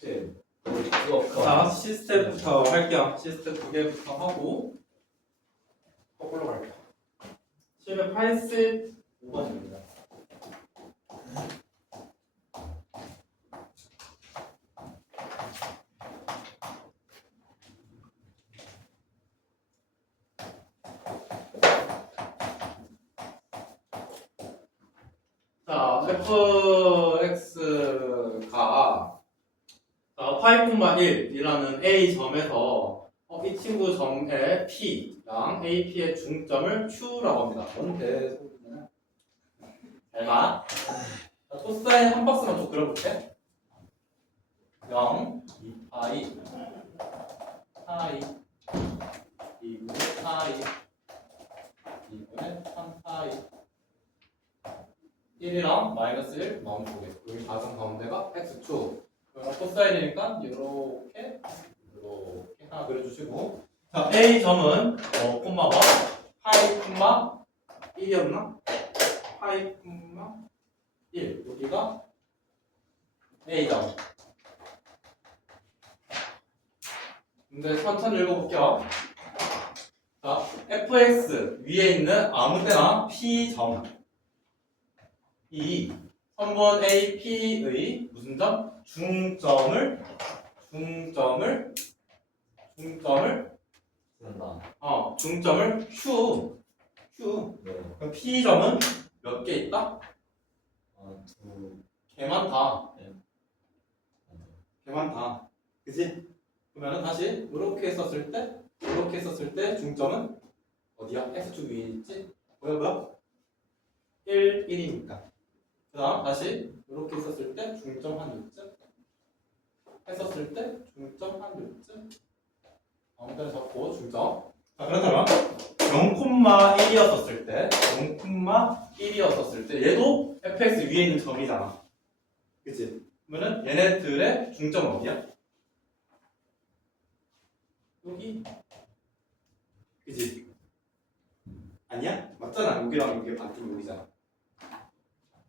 자, 시스템부터 할게요. 시스템 두 개부터 하고 거꾸로 갈게요. 785번입니다. 자, fx가 8,1이라는 a 점에서 이 친구 점의 p랑 ap의 중점을 q라고 합니다. 뭔데 소리냐? 잘 봐. 코사인 한 박스만 좀 그려볼게. 0, 2파이, 파이, 2분의 파이, 2분의 3파이, 1이랑 마이너스 1 마음속에 여기 가정 가운데가 x축. 그럼 코사인이니까 이렇게 하나 그려주시고, 자, a 점은 콤마가 파이 콤마 1이었나? 파이 콤마 1 여기가 a 점. 근데 천천히 읽어볼게요. 자, fx 위에 있는 아무 때나 p 점, 이 선분 AP의 무슨 점? 중점을 Q. 네. 그럼 P점은 몇 개 있다? 개 많다. 네. 개 많다. 그지? 그러면 다시 이렇게 했었을 때 중점은 어디야? X축 위에 있지? 뭐야? 1, 1이니까. 그 다음 다시 이렇게 했었을 때 중점 한 요쯤 했었을 때 중점 한 요쯤 아무 데나 잡고 중점. 자, 그렇다면 0,1이었었을 때 얘도 fx 위에 있는 점이잖아. 그치? 그러면은 얘네들의 중점은 어디야? 여기. 그치? 아니야? 맞잖아. 여기랑 여기 반대면 여기잖아.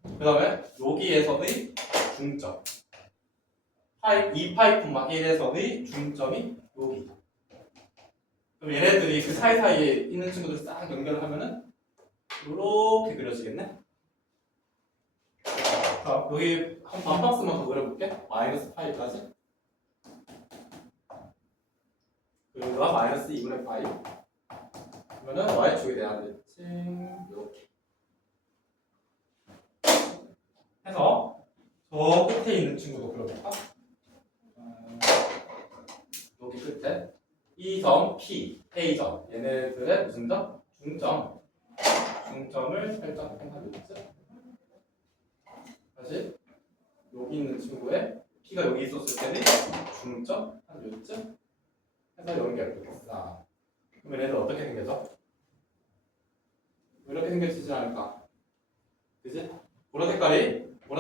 그 다음에 여기에서의 중점 2파이,1에서의 중점이 여기. 그럼 얘네들이 그 사이사이에 있는 친구들 싹 연결을 하면은 이렇게 그려지겠네. 자, 여기 한 박스만 더 그려볼게. 마이너스 파이까지. 그리고 마이너스 2분의 파이. 그러면은 y축에 대한 대칭 이렇게 해서 저 끝에 있는 친구도 그려볼까? 여기 끝에 이 점 P, A점 얘네들의 무슨 점? 중점을 살짝 생각해보죠. 다시 여기 있는 친구의 P가 여기 있었을 때는 중점 한 요쯤 해서 연결되겠어. 그럼 얘네들 어떻게 생겨져? 이렇게 생겨지지 않을까? 그지? 보라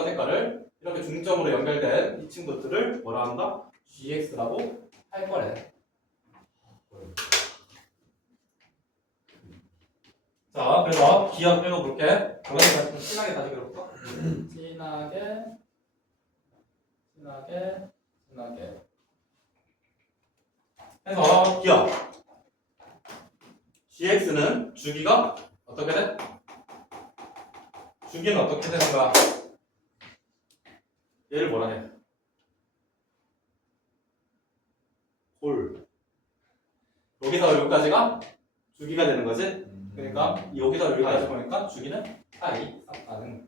색깔을 이렇게 중점으로 연결된 이 친구들을 뭐라 한다? GX라고 할 거래. 자, 그래서 기억 읽어볼게. 보라 색깔 좀 진하게 다시 그려볼까? 진하게 해서 기억. GX는 주기가 어떻게 돼? 주기는 어떻게 되는가? 얘를 뭐라 해? 골. 여기서 여기까지가 주기가 되는 거지? 그러니까 여기서 여기까지 보니까 주기는 파이 3가능.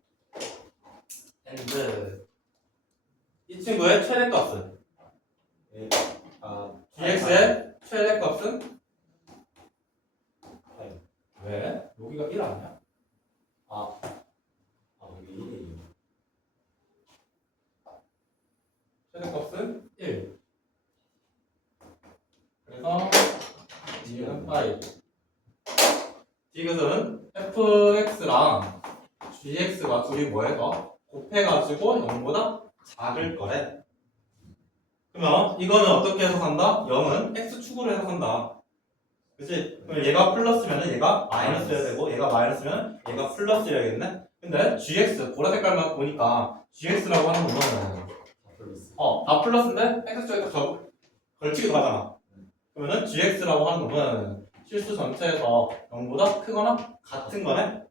and 이 친구의 최대값은? GX의 최대값은? 왜? 여기가 1 아니야? 여기 최대값은 1. 그래서 G는 파이. 이것은 fx랑 gx가 둘이 뭐해서 곱해가지고 0보다 작을 거래. 그러면 이거는 어떻게 해석한다? 0은 x축으로 해석한다. 그치? 그럼 얘가 플러스면 얘가 마이너스여야 되고 얘가 마이너스면 얘가 플러스여야겠네? 근데 gx 보라 색깔만 보니까 gx라고 하는 거는 플러스. 다 플러스인데 x쪽에 딱 걸치기 들어가잖아. 그러면은 gx라고 하는 놈은 실수 전체에서 0보다 크거나 같은 거네?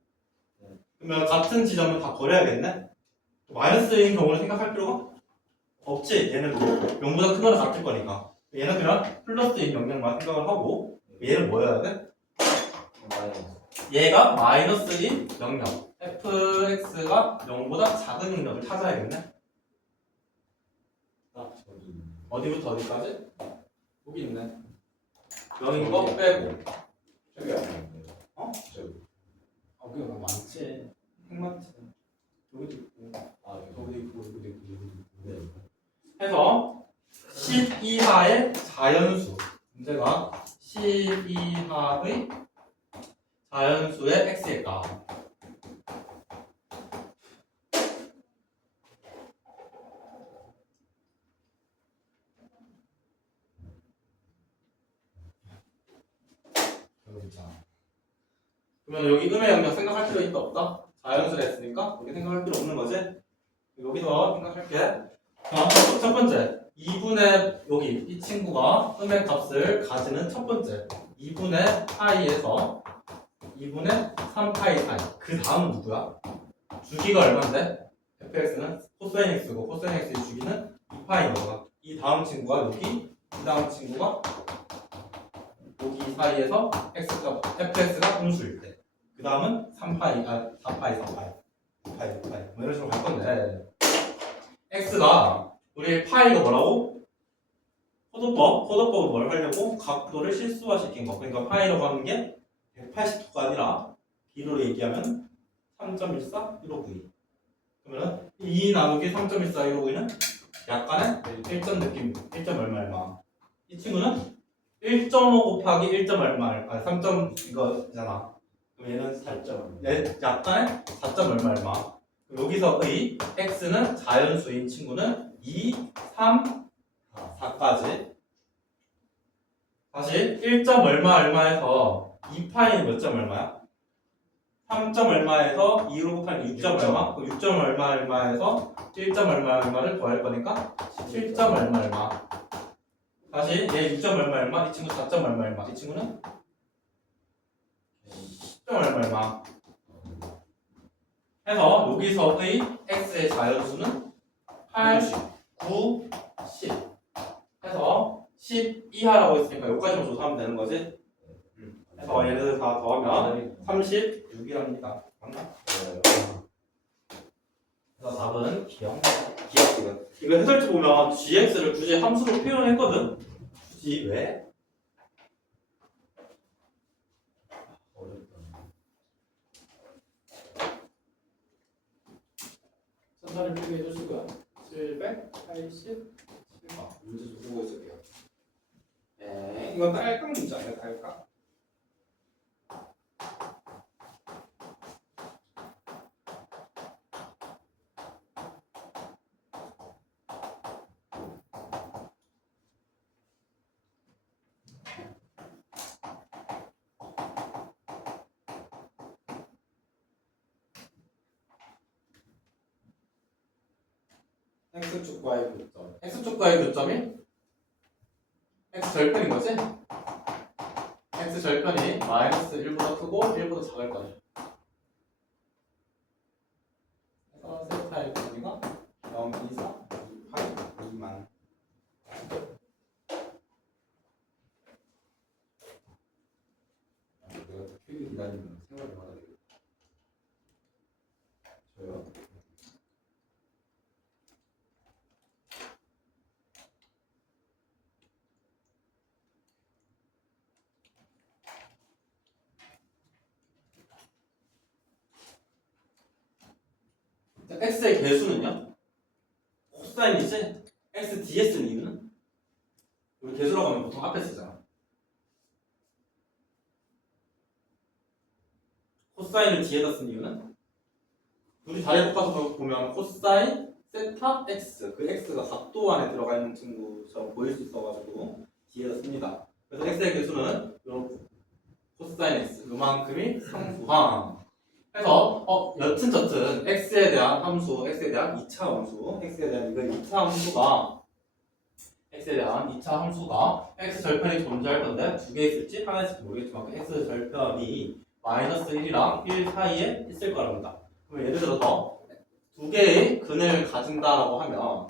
그러면 같은 지점은 다 버려야겠네? 마이너스인 경우를 생각할 필요가 없지. 얘는 0보다 크거나 같을 거니까. 얘는 그냥 플러스인 영역만 생각을 하고, 얘는 뭐여야 돼? 마이너스. 얘가 마이너스인 영역. fx가 0보다 작은 영역을 찾아야겠네? 저기. 어디부터 어디까지? 여기 있네. 0인 거 빼고. 저기 아니에요. 어? 저기. 그게 많지. 핵많지. 여기도 있고, 아, 여기도 있고, 여기도 있고, 여기도 있고. 네. 해서 10 이하의 자연수. 문제가 10 이하의 자연수의 x의 값. 여기 있잖아. 그러면 여기 음의 영역 생각할 필요 있다 없다? 자연수를 했으니까 여기 생각할 필요 없는 거지? 여기서 생각할게. 자, 첫 번째 2분의 여기 이 친구가 음의 값을 가지는 첫 번째 2분의 파이에서 2분의 3파이 사이. 그 다음은 누구야? 주기가 얼마인데? fx는 코사인 x고 코사인 x의 주기는 2파이거든. 이 다음 친구가 여기, 이 다음 친구가 여기 사이에서 x가 fx가 음수일 때. 그 다음은 3파이, 4파이, 4파이, 2파이, 2파이. 뭐 이런 식으로 갈 건데 x가 우리 파이가 뭐라고? 포도법을 뭘 하려고? 각도를 실수화시킨 거. 그러니까 파이라고 하는 게 180도가 아니라 비로 얘기하면 3.14, 159. 그러면 2 나누기 3.14, 159는 약간의 1점 느낌, 1점 얼마. 이 친구는 1.5 곱하기 1점 얼마, 3점 이거잖아. 그럼 얘는 4점. 약간의 4점 얼마. 여기서의 x는 자연수인 친구는 2, 3, 4까지. 다시 1점 얼마에서 2파이는 몇 점 얼마야? 3점 얼마에서 2로 곱하면 6점 얼마? 그럼 6점 얼마에서 1점 얼마를 더할 거니까 7점 얼마. 다시 얘 6점 얼마, 이 친구 4점 얼마, 이 친구는 10점 얼마. 해서 여기서의 x의 자연수는 8, 9, 10 해서 10 이하라고 했으니까 여기까지만 조사하면 되는 거지. 해서 얘네들 다 더하면 36이랍니다. 맞나? 그래서 답은 기억 지금. 이거 해설지 보면 gx를 굳이 함수로 표현했거든. 굳이 왜? 어렵다. 천천히 필기해 주시고요. 787. 문제 좀 보고 있을게요. 네, 이건 딸깍 문제 아니야, 딸깍? x축과의 교점. x축과의 교점이 x 절편인 거지? x 절편이 마이너스 1보다 크고 1보다 작을 거네. 그래서 세타의 범위가 0, 2, 4, 8, 2만. 내가 필기 기다리면 생각을 받아야 되겠다. 저요. x의 개수는요? 코사인이지? x 뒤에 쓴 이유는? 우리 개수라고 하면 보통 앞에 쓰잖아. 코사인을 뒤에다 쓴 이유는? 우리 자리 똑같아서 보면 코사인 세타 x, 그 x가 각도 안에 들어가 있는 친구처럼 보일 수 있어가지고 뒤에다 씁니다. 그래서 x의 개수는 요 코사인 x 요만큼이 상수항. 해서 여튼 저튼 x x에 대한 함수, x에 대한 2차 함수, x에 대한 이거 2차 함수가 x에 대한 2차 함수가 x 절편이 존재할 건데 두 개 있을지 하나 있을지 모르겠지만 그 x 절편이 마이너스 1이랑 1 사이에 있을 거랍니다. 그럼 예를 들어서 두 개의 근을 가진다라고 하면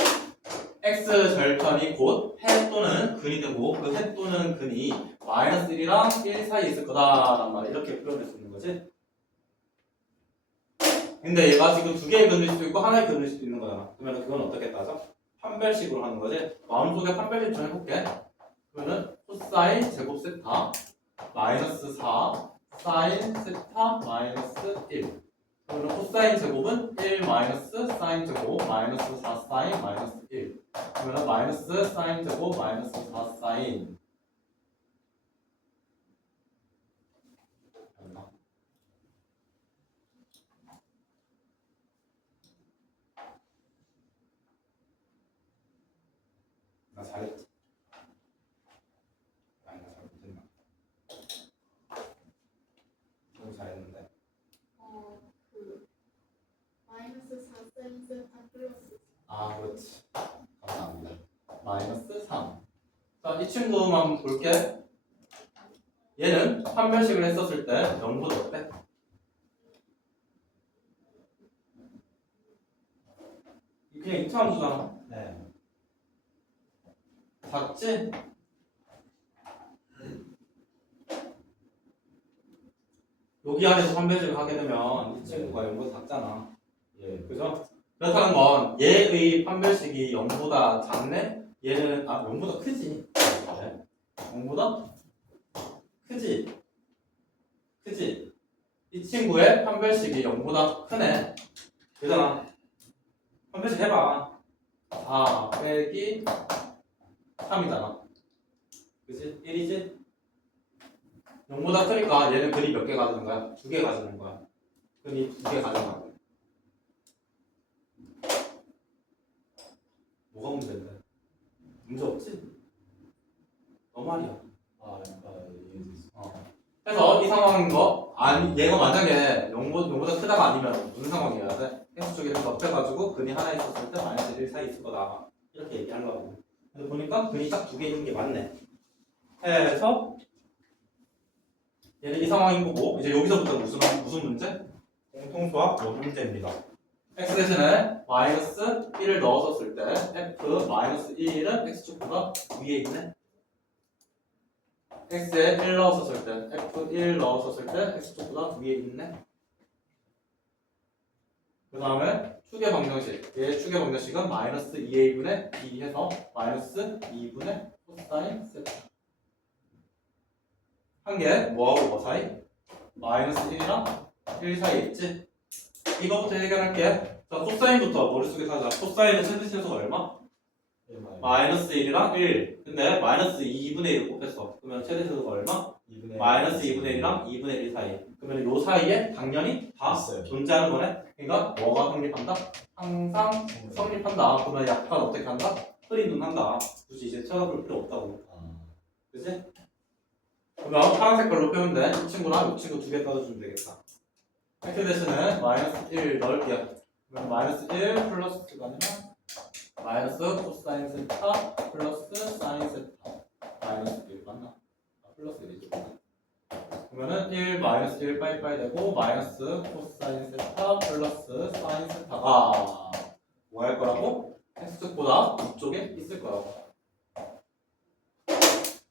x 절편이 곧 해 또는 근이 되고 그 해 또는 근이 마이너스 1이랑 1 사이에 있을 거다란 말을 이렇게 표현할 수 있는 거지. 근데 얘가 지금 두 개의 근일 수도 있고 하나의 근일 수도 있는 거잖아. 그러면 그건 어떻게 따져? 판별식으로 하는 거지. 마음속에 판별식 좀 해볼게. 그러면은 코사인 제곱 세타 마이너스 4 사인 세타 마이너스 1. 그러면 코사인 제곱은 1 마이너스 사인 제곱 마이너스 4 사인 마이너스 1. 그러면 마이너스 사인 제곱 마이너스 4 사인. 나 잘했지? 아니 나 잘 못했나? 너무 잘했는데. 그 마이너스 4 사인 세타 플러스 아 그렇지. 감사합니다. 마이너스 3. 자, 이 친구만 볼게. 얘는 판별식을 했었을 때 0보다 어때? 그냥 2차 함수잖아. 네. 작지? 여기 안에서 판별식을 하게 되면 이 친구가 0보다 작잖아. 예. 그죠? 그렇다는 건 얘의 판별식이 0보다 작네? 얘는 0보다 크지? 네. 0보다 크지? 크지? 이 친구의 판별식이 0보다 크네. 그잖아. 판별식 해봐. 4 빼기 3이잖아. 그치? 1이지? 0보다 크니까 얘는 근이 몇 개 가지는 거야? 2개 가지는 거야. 근이 2개 가지는 거야. 뭐가 문제인데? 문제 없지? 너 말이야. 이해됐어. 그래서 이 상황인 거, 아니, 얘가 만약에 0보다 크다가 아니면 무슨 상황이어야 돼? x 쪽에 이렇게 덮여가지고 근이 하나 있었을 때 마이너스 1 사이 있을 거다. 이렇게 얘기하려고. 근데 보니까 근이 딱 2개 있는 게 맞네. 해서 얘는 이 상황인 거고, 이제 여기서부터 무슨 문제? 공통수학 여기 문제입니다. x 대신에 마이너스 1을 넣었었을 때 f 마이너스 1은 x축보다 위에 있네. x에 1 넣었었을 때 f1 넣었었을 때 x축보다 위에 있네. 그 다음에 축의 방정식. 얘의 축의 방정식은 마이너스 2a분의 b 해서 마이너스 2분의 코사인 세타. 한 개 뭐하고 뭐 사이? 마이너스 1이랑 1 사이에 있지? 이거부터 해결할게. 자, 코사인부터 머릿속에 사자. 코사인의 최대 최소가 얼마? 마이너스 1이랑 1. 근데 마이너스 2분의 1을 곱했어. 그러면 최대 최소가 얼마? 2분의 마이너스 2분의 1이랑 2분의 1 사이. 그러면 요 사이에 당연히 다 있어요. 존재하는 거네. 그러니까 뭐가 성립한다? 항상 성립한다. 그러면 약간 어떻게 한다? 흐린 눈 한다. 굳이 이제 찾아볼 필요 없다고. 그치? 그러면 파란 색깔로 표현돼 이 친구랑 이 친구 두 개 따져주면 되겠다. x 대신에 마이너스 1 넣을게요. 그러면 마이너스 1 플러스가 아니라 마이너스 코사인 세타 플러스 사인 세타 마이너스 1 맞나? 플러스 1이죠. 그러면은 1 마이너스 1 빠이빠이 되고 마이너스 코사인 세타 플러스 사인 세타가 뭐 할 거라고? x축보다 이쪽에 있을 거라고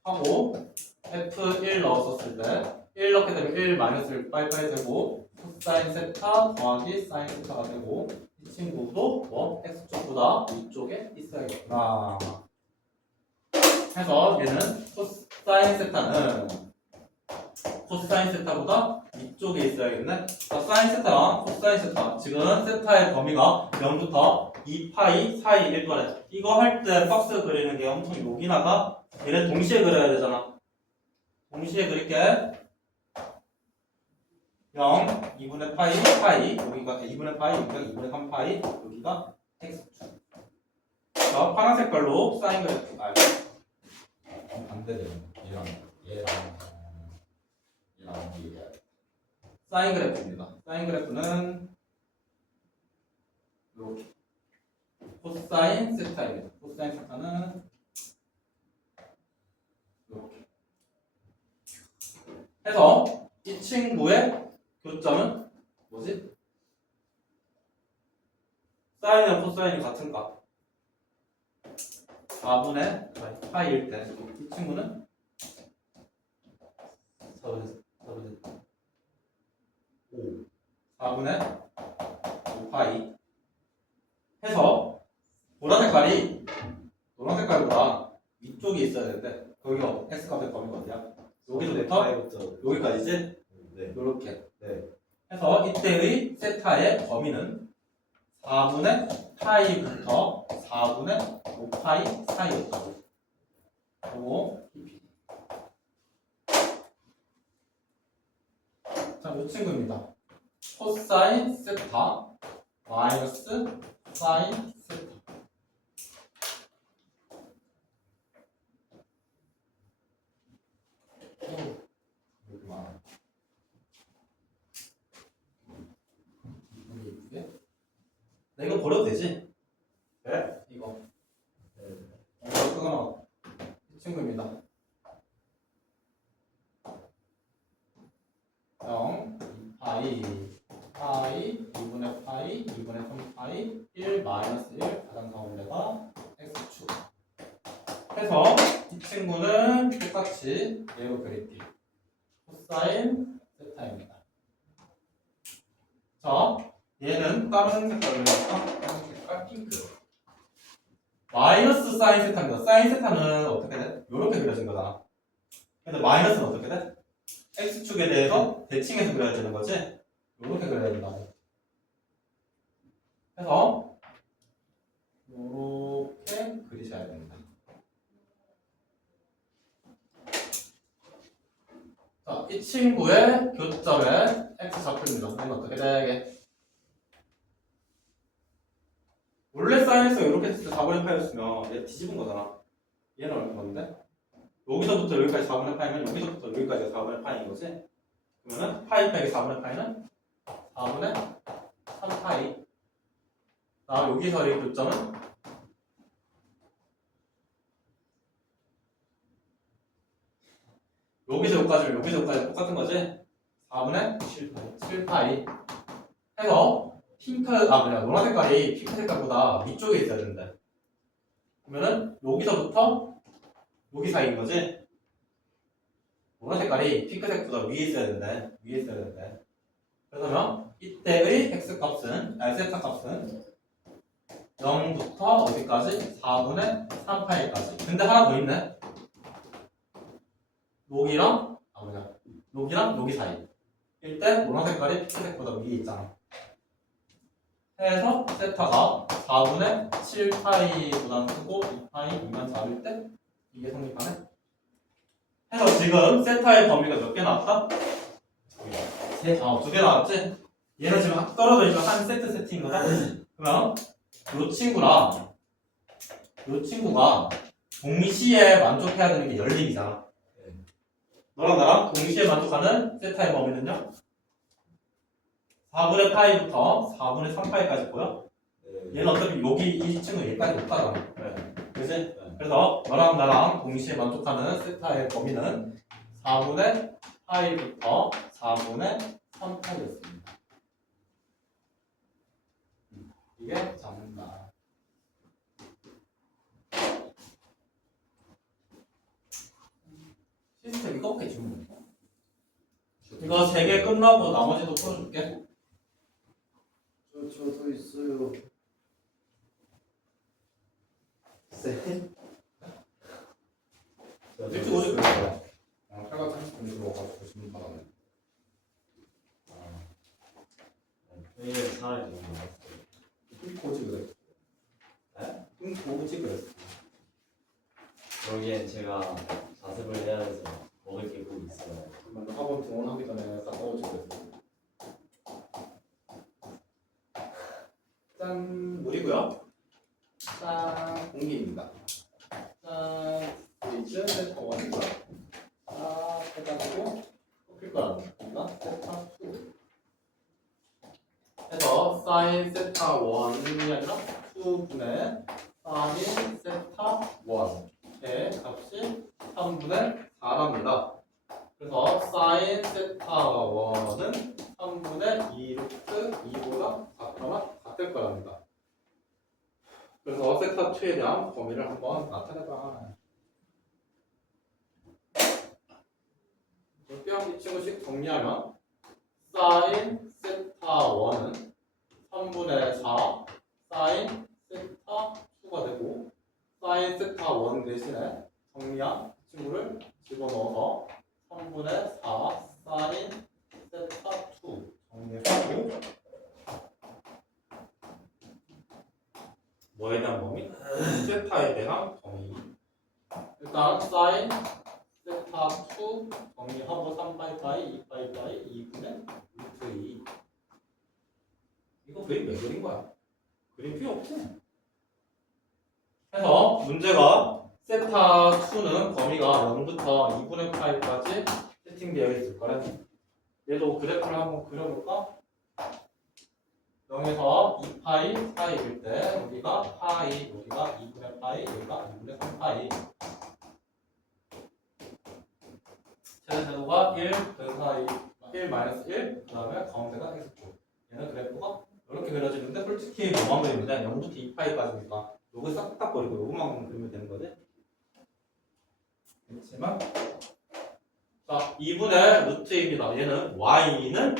하고 f1 넣었었을 때 1 넣게 되면 1 마이너스 1 빠이빠이 되고 코사인 세타 더하기 사인 세타가 되고 이 친구도 뭐 x축보다 위쪽에 있어야겠구나. 해서 얘는 코사인 세타는 코사인 세타보다 위쪽에 있어야겠네. 자, 사인 세타랑 코사인 세타. 지금 세타의 범위가 0부터 2파이 사이일 거래. 이거 할 때 박스 그리는 게 엄청 요긴하다. 얘네 동시에 그려야 되잖아. 동시에 그릴게. 0, 2분의 파이, 파이. 여기가 2분의 파이, 여기가 2분의 3파이, 여기가 x축. 자, 파란 색깔로 사인 그래프. 반대되는 얘랑 이게 사인 그래프입니다. 사인 그래프는 이렇게 코사인 세타입니다. 코사인 세타는 이렇게 해서 이 친구의 교점은 뭐지? 사인이랑 코사인이 같은가? 4분의 파이일 때 이 친구는 4분의 5파이 해서 보라 색깔이 노란 색깔보다 위쪽에 있어야 되는데 거기가 x값의 범위가 어디야? 여기서 부터 파이부터. 여기까지지? 네. 요렇게 네. 해서 이때의 세타의 범위는 4분의 파이부터 4분의 5파이 사이였다고. 그리고 자, 이 친구입니다. 코사인 세타 마이너스 사인 세타. 여기만. 이게 나 이거 버려도 되지? 네? 이거. 네. 이거 끊어. 이 친구입니다. 0, 2파이, 파이, 2분의 파이, 2분의 3파이, 1, 마이너스 1, 가장 가운데가 x축. 해서 이 친구는 똑같이 얘로 그릴게요. 코사인 세타입니다. 자, 얘는 다른 색깔로 해서 다른 색깔 핑크. 마이너스 사인 세타입니다. 사인 세타는 어떻게 돼? 이렇게 그려진 거잖아. 근데 마이너스는 어떻게 돼? x축에 대해서 대칭해서 그려야 되는 거지? 이렇게 그려야 된다고. 해서 이렇게 그리셔야 됩니다. 자, 이 친구의 교점에 x 좌표입니다. 얘는 어떻게 되게? 원래 사인에서 이렇게 했을 때 4분의 파이였으면 얘 뒤집은 거잖아. 얘는 얼마인데? 여기서부터 여기까지 4분의 파이면 여기서부터 여기까지가 4분의 파이인 거지? 그러면은 파이 빼기 4분의 파이는 4분의 3파이. 나 여기서의 교점은 여기서 여기까지면 여기서 여기까지 똑같은 거지? 4분의 7파이 해서 노란 색깔이 핑크 색깔보다 위쪽에 있어야 된다. 그러면은 여기서부터 여기 사이인 거지? 노란 색깔이 핑크색보다 위에 있어야 된대. 위에 있어야 된대. 그러면 이때의 x 값은, 세타 값은 0부터 어디까지? 4분의 3파이까지. 근데 하나 더 있네. 여기랑 여기 사이. 이때 노란 색깔이 핑크색보다 위에 있잖아. 해서 세타가 4분의 7파이보다는 크고 2파이 미만 4일 때 이게 성립하네. 해서 지금 세타의 범위가 몇 개 나왔다? 두 개 나왔지? 얘는 지금 떨어져 있는 한 세트 세트인 거다. 그러면 요 친구가 동시에 만족해야 되는 게 열림이잖아. 너랑 나랑 동시에 만족하는 세타의 범위는요? 4분의 파이부터 4분의 3파이까지 보여? 네. 얘는 어차피 여기 이 친구 여기까지 못 가잖아. 네. 그치? 네. 그래서 너랑 나랑 동시에 만족하는 세타의 범위는 4분의 파이부터 4분의 3파이였습니다. 이게 정답. 시스템 이거밖에 질문 없어. 이거 3개 끝나고 나머지도 풀어줄게. 저도 있어요. 쌤? 일찍 오지 그랬어요. 팔각 30분 들어가서 질문 받았네. 이게 사람이 너무 많았어요. 오지 그랬어. 오지 그랬어. 여기엔 제가 자습을 해야 해서 먹을 게 꼭 있어요. 그러면 학원 등원하기 전에 딱 오지 그랬어. 짠, 물이고요. 짠, 공기입니다. 짠, 브리즈 세타 1이고요. 딱 해가지고 꺾일 거라는 겁니다. 세타 2. 해서 사인 세타 1이 아니라 2분의 사인 세타 1의 값이 3분의 4랍니다. 그래서 사인 세타 1은 3분의 2 루트 2보다 같거나 같을 거랍니다. 그래서 세타 2에 대한 범위를 한번 나타내봐. 이렇게 이 친구씩 정리하면 사인 세타 1은 3분의 4 사인 세타 2가 되고 사인 세타 1 대신에 정리한 이 친구를 집어넣어서 3분의 4 사인 세타 2 정리하고 뭐에 대한 범위? 세타에 대한 범위. 일단 사인 세타 2 정리하고 3파이 2파이 2분의 루트 2. 이거 그림 몇 그린 거야? 그림 필요 없지? 해서 문제가 세타 2는 범위가 0부터 2분의 파이까지 세팅되어 있을 거래. 얘도 그래프를 한번 그려볼까? 0에서 2파이 사이일 때 여기가 파이, 여기가 2분의 파이, 여기가 2분의 3파이. 최대 제도가 1, 근사이 1 마이너스 1, 그 다음에 가운데가 x축. 얘는 그래프가 이렇게 그려지는데 솔직히 뭐만 그리면 돼? 0부터 2파이까지니까 요거 싹 다 버리고 요거만 그리면 되는 거지. 그렇지만 자 2분의 루트입니다. 얘는 y는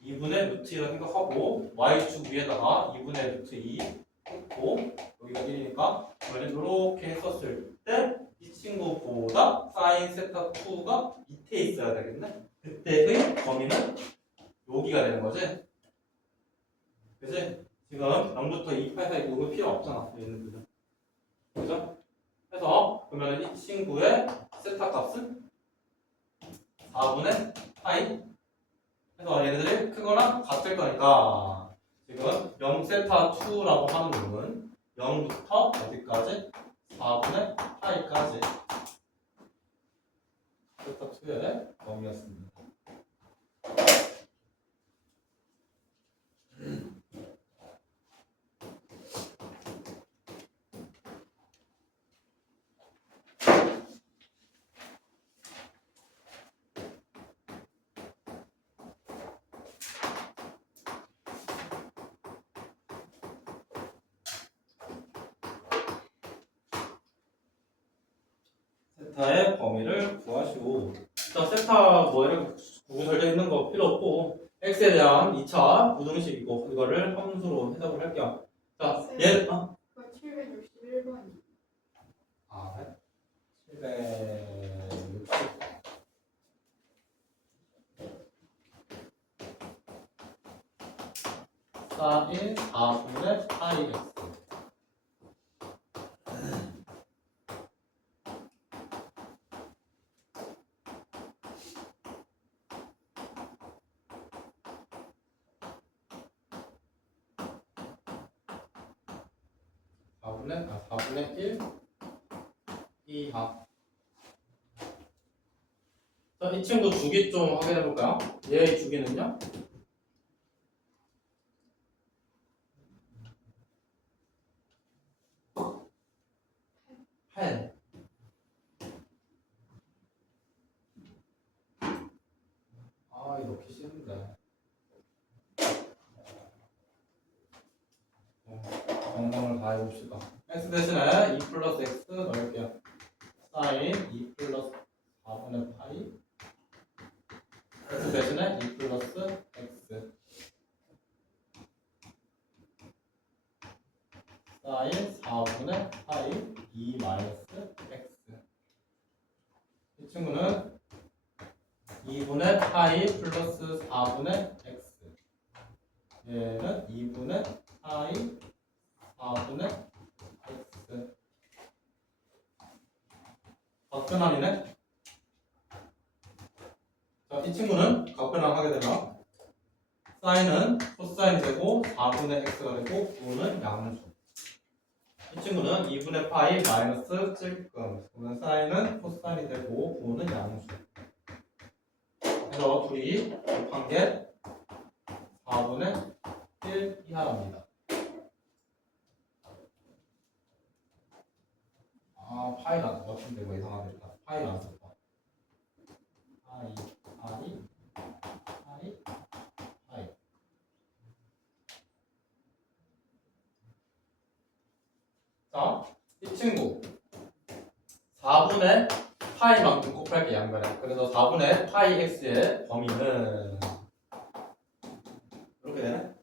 2분의 루트 2라고 생각하고 y축 위에다가 2분의 루트 2 했고 여기가 1이니까 얘는 이렇게 했었을 때 이 친구보다 사인 세타 2가 밑에 있어야 되겠네. 그때의 범위는 여기가 되는 거지. 그치? 지금 0부터 2파이 사이 이거 필요 없잖아. 얘는 그죠? 그죠? 해서 그러면 이 친구의 세타 값은 4분의 파이. 해서 얘네들이 크거나 같을 거니까 지금 0세타 2라고 하는 놈은 0부터 어디까지? 4분의 파이까지 세타 2의 범위였습니다. 세타의 범위를 구하시고 자 세타 뭐 이렇게 구구절절 있는 거 필요 없고 x에 대한 2차 부등식이고 이거를 함수로 해석을 할게요. 자 얘 그거 761번이. 아 네? 760 4인 4분의 파이 x 4분의 1 이하. 자, 이 친구 주기 좀 확인해 볼까요? 얘의 주기는요? 8. 아, 이거 넣기 싫은데. 정성을 다해봅시다. x 대신에 2 플러스 x 넣을게요. 사인 2 플러스 4분의 파이 x 대신에 2 플러스 x 사인 4분의 파이 2 마이너스 x. 이 친구는 2분의 파이 플러스 4분의 x. 얘는 2분의 파이 4분의 x. 각변환이네. 자, 이 친구는 각변환 하게 되면 사인은 코사인이 되고 4분의 x가 되고 9는 양수. 이 친구는 2분의 파이 마이너스 7금. 그러면 사인은 코사인이 되고 9는 양수. 그래서 둘이 곱한 게 4분의 1 이하랍니다. 아, 파이가 안 같은데 뭐 이상하겠다. 파이가 안 썼다. 파이, 파이, 파이, 파이. 자, 이 친구 4분의 파이만큼 곱할게 양변에. 그래서 4분의 파이 x의 범위는 이렇게 되네.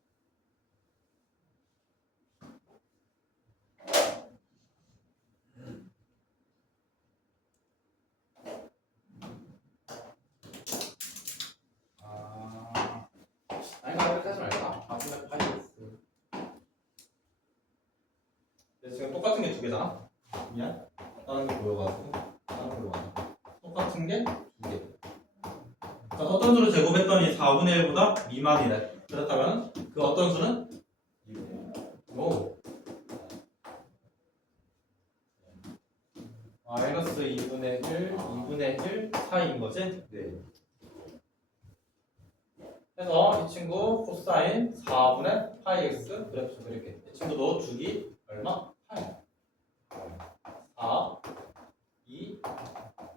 아니, 그렇게 하지 말까? 4분의 파이 x. 근데 지금 똑같은 게 두 개잖아. 미안. 다른 게 보여가지고 다른 걸로 가자. 똑같은 게 두 개. 자, 어떤 수를 제곱했더니 4분의 1보다 미만이래. 그렇다면 그 어떤 수는? 오. 마이너스 2분의 1, 2분의 1 사이인 거지? 네. 그래서 이 친구 코사인 4분의 파이 x 그래프 그릴게. 이 친구도 주기 얼마? 8. 4, 2,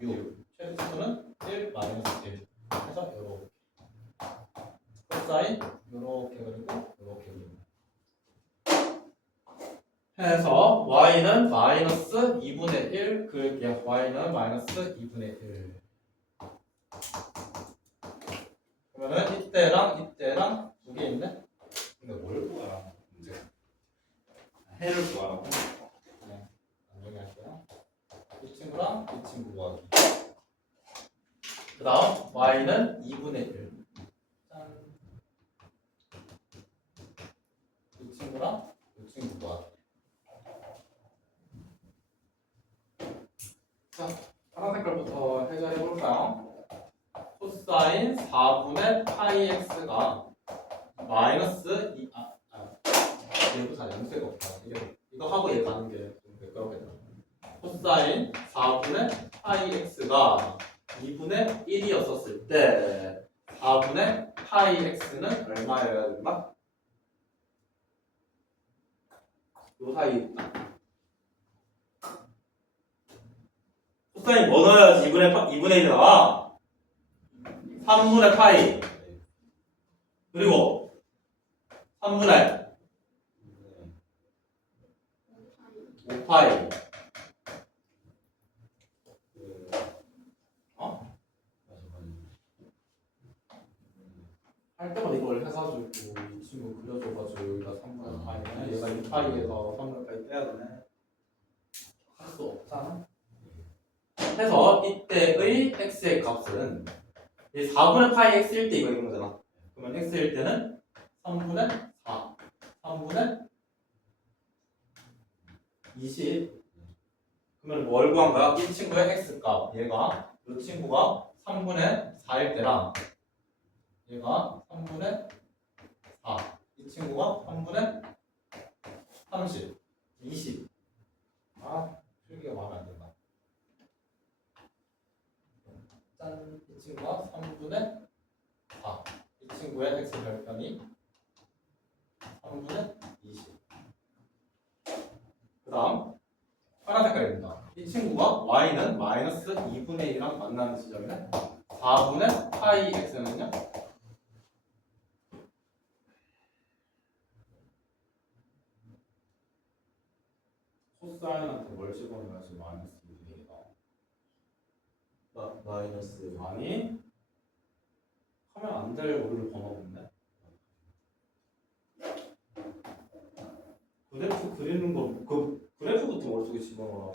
6. 최소수는 1 마이너스 1. 해서 요렇게. 코사인 요렇게 그리고 요렇게 그리고. 해서 y는 마이너스 2분의 1 그릴게요. y는 마이너스 2분의 1. 그러면은 이때랑 두 개 있네? 근데 뭘 구하라고? 문제 해를 구하라고? 네, 안정히 할게요. 이 친구랑 이 친구 구하기. 그 다음 y는 2분의 1. 짠. 이 친구랑 이 친구 구하기. 자, 파란 색깔부터 해결해볼까요? 코사인 4분의 파이 x가 마이너스 2, 얘도 다 연수가 없다. 이거 하고 얘 가는 게 좀 매끄럽겠다. 코사인 4분의 파이 x가 2분의 1이었었을 때 4분의 파이 x는 얼마여야 된다? 요 사이 있다. 코사인 뭐 넣어야지 2분의 1이 나와? 3분의 파이 그리고 3분의 5파이 할 때마다 이걸 해가지고 이 친구 그려줘가지고 여기가 3분의 파이네 얘가 2파이에서 3분의 파이 떼야 되네 할 수 없잖아 해서 이때의 x의 값은 이 4분의 파이 x일 때 이거 이런 거잖아 그러면 x일 때는 3분의 4 3분의 20 그러면 뭘 구한 거야? 이 친구의 x값 얘가 이 친구가 3분의 4일 때랑 얘가 3분의 4 이 친구가 3분의 30 20 필기가 마음에 안 든다 짠! 이 친구가 3분의 4 이 친구의 x 별편이 3분의 20 그 다음 파란 색깔입니다. 이 친구가 y는 마이너스 2분의 1이랑 만나는 지점이네. 4분의 파이 x는요? 코사인한테 뭘 집어넣어야지 마이너스 2분의 1이다. 마이너스. 아니 하면 안 될 오류를 번호겠네. 그래프 그리는 거 그래프부터 머릿속에 집어넣으라고.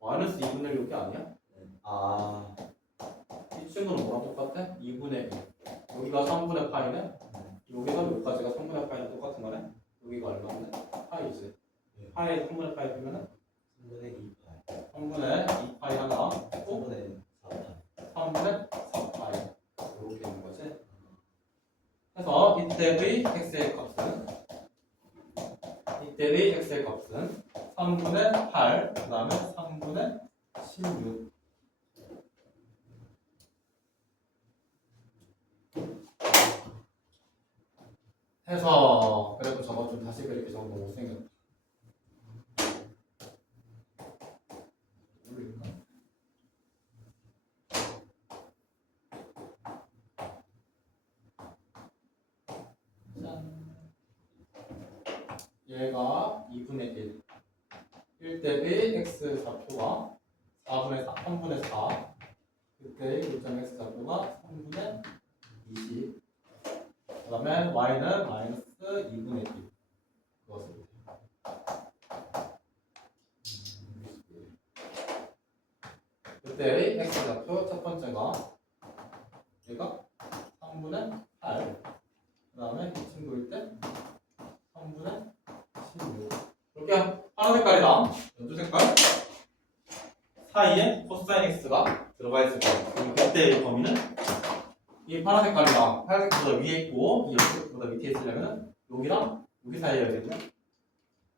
마이너스 2분의 1 이게 아니야? 이 친구는 뭐랑 똑같아? 2분의 1 여기가 3분의 파이네? 여기서 여기까지가 3분의 파이랑 똑같은 거네? 여기가 얼마인데? 파이지 파이에 3분의 파이 보면은 3분의 2파이. 3분의 2파이 하나 3분의 4파이. 3분의 4파이 이렇게 있는 거지 그래서 이때의 x의 값은 3분의 8 그 다음에 3분의 16 그 내가 좀 다시 그렇게 적어도 못생겼다. 올릴까? 짠. 얘가 2분의 1. 1 대비 x 좌표가 4분의 4, 3분의 4. 그때 요점 x 좌표가 3분의 20. 그 다음에 y는 마이너스 2분의 1. 그것을 그때의 x 좌표 첫 번째가 얘가 3분의 8. 그 다음에 이 친구일 때 3분의 16. 이렇게 파란 색깔이랑 연두 색깔 사이에 코사인 x가 들어가 있을 거예요. 그럼 그때의 범위는 이 파란 색깔이랑 하얀색보다 위에 있고 이 연두색보다 밑에 있으려면 여기랑 여기 사이여야 되죠.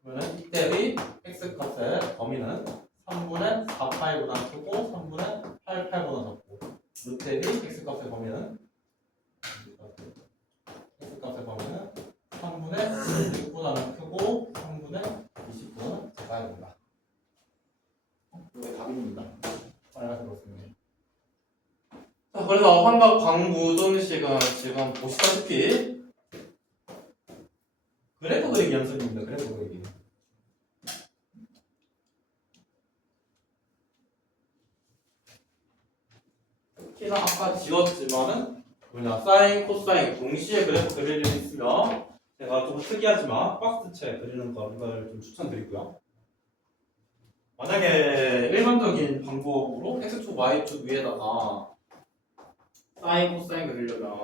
그러면 이때의 x 값의 범위는 3분의 4파이보다 크고 3분의 8파이보다 작고 이때의 x 값의 범위는 3분의 6보다는 크고 3분의 20보다는 작아야 된다. 이게 답입니다. 빨간색으로 쓰면. 자, 그래서 환각 광부등식은 지금 보시다시피 그래프 그리기 연습입니다. 그래프 그리기. 특히나 아까 지웠지만은 사인, 코사인 동시에 그래프 그릴 일이 있으면 제가 좀 특이하지만 박스채 그리는 거를 좀 추천드리고요. 만약에 일반적인 방법으로 x축, y축 위에다가 사인, 코사인 그리려면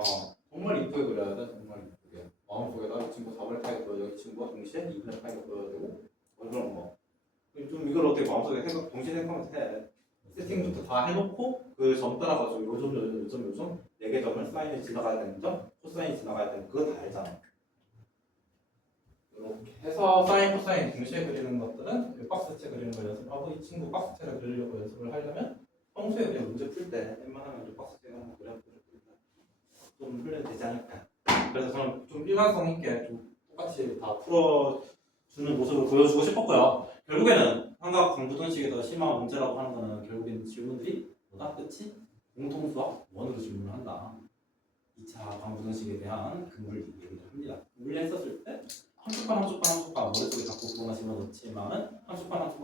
정말 이쁘게 그려야 돼. 정말 이쁘게. 마음속에다 이 친구 4분의 8이 보여야 이 친구가 동시에 2분의 8이 보여야 되고 그런 거. 좀 이걸 어떻게 마음속에 동시에 생각하면서 해. 세팅부터 다 해놓고 그 점 따라가지고 요점 4개 점을 사인이 지나가야 되는 점, 코사인이 지나가야 되는 그거 다 알잖아. 이렇게 해서 사인, 코사인 동시에 그리는 것들은 박스채 그리는 걸 연습하고 이 친구 박스채를 그리려고 연습을 하려면 평소에 그냥 문제 풀 때 웬만하면 좀 박스채 한번 그려보고 좀 훈련이 되지 않을까. 그래서 저는 좀 일관성 있게 좀 똑같이 다 풀어주는 모습을 보여주고 싶었고요. 결국에는 환각 광부등식에서 심한 문제라고 하는 거는 결국에는 질문들이 뭐다? 끝이 공통수학 1으로 질문을 한다. 2차 광부등식에 대한 근물 얘기를 합니다. 근물 했었을 때 한 촉판 머릿속에 자꾸 그거만 집어넣지만은 한 촉판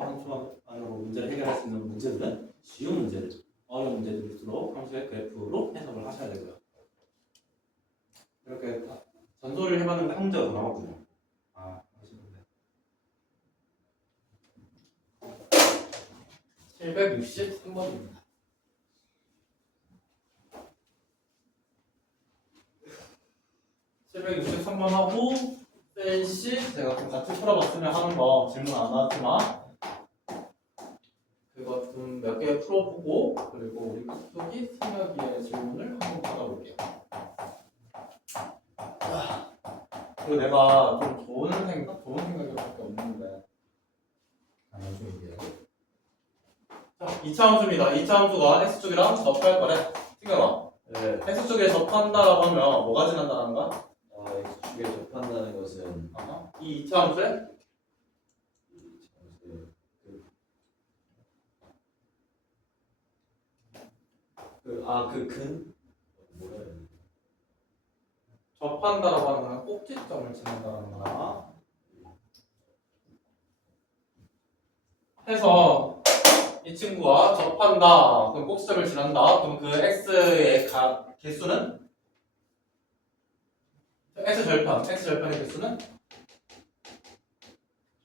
안으로 문제를 해결할 수 있는 문제들은 쉬운 문제들, 어려운 문제들일수록 함수의 그래프로 해석을 하셔야 되고요. 이렇게 전소를 해봤는데 한 문제가 더 나왔군요. 아, 아시는데. 763번입니다. 하고 셀시 제가 좀 같이 풀어봤으면 하는 거 질문 안 나왔지만 그거 좀 몇 개 풀어보고 그리고 우리 깍두기 승혁이의 질문을 한번 받아볼게요. 그리고 내가 좀 좋은 생각밖에 없는데 나중에 얘기해요. 자, 2차 함수입니다. 2차 함수가 x축이랑 접할 거래. 승혁아, 네. x축에 접한다라고 하면 뭐가 지난다는 거야? x축에 접한다는 것은 이 2차 함수에 뭐라 해야 되지? 접한다라고 하는 거는 꼭지점을 지난다는 거야. 해서 이 친구와 접한다. 그럼 꼭지점을 지난다. 그럼 그 x의 개수는 x 절편의 개수는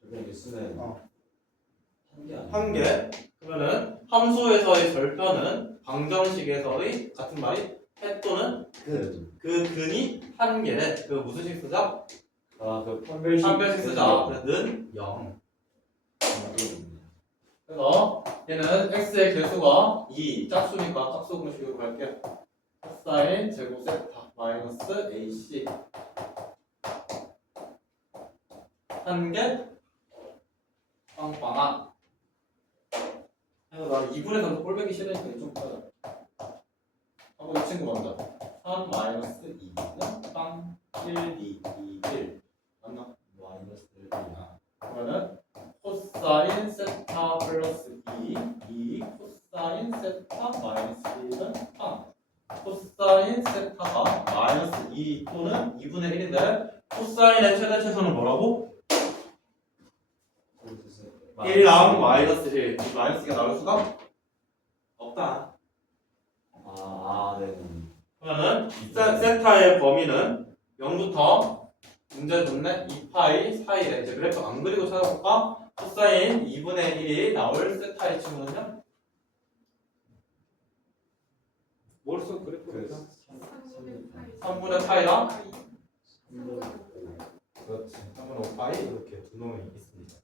절편의 개수는 한 개. 한 개. 그러면은 함수에서의 절편은 방정식에서의 같은 말이 해 또는 근. 그 근이 한 개. 그 무슨 식 쓰자? 그 판별식. 판별식 쓰자. 는 0. 그래서 얘는 x의 개수가 2 짝수니까 짝수 공식으로 갈게요. 코사인 제곱 세타 마이너스 ac 한 개 빵빵한. 그래서 나는 2분의 3도 꼴배기 싫으니까 이쪽 가자. 하고 이 친구 먼저 3 마이너스 2는 빵 1, 2, 2, 1 맞나? 코사인 세타 플러스 2 코사인 세타 마이너스 1은 3 코사인 세타가 마이너스 2 또는 2분의 1인데 코사인의 최대 최소는 뭐라고? 1랑 마이너스 1 마이너스가 나올 수가 없다. 네. 그러면은 세타의 범위는 0부터 문제 줬네 2파이 사이에 이제 그래프 안 그리고 찾아볼까? 코사인 2분의 1이 나올 세타의 친구는요? 뭘 써? 그래프 3분의 파이랑 그렇지 3분의 5파이 이렇게 두 놈이 있습니다.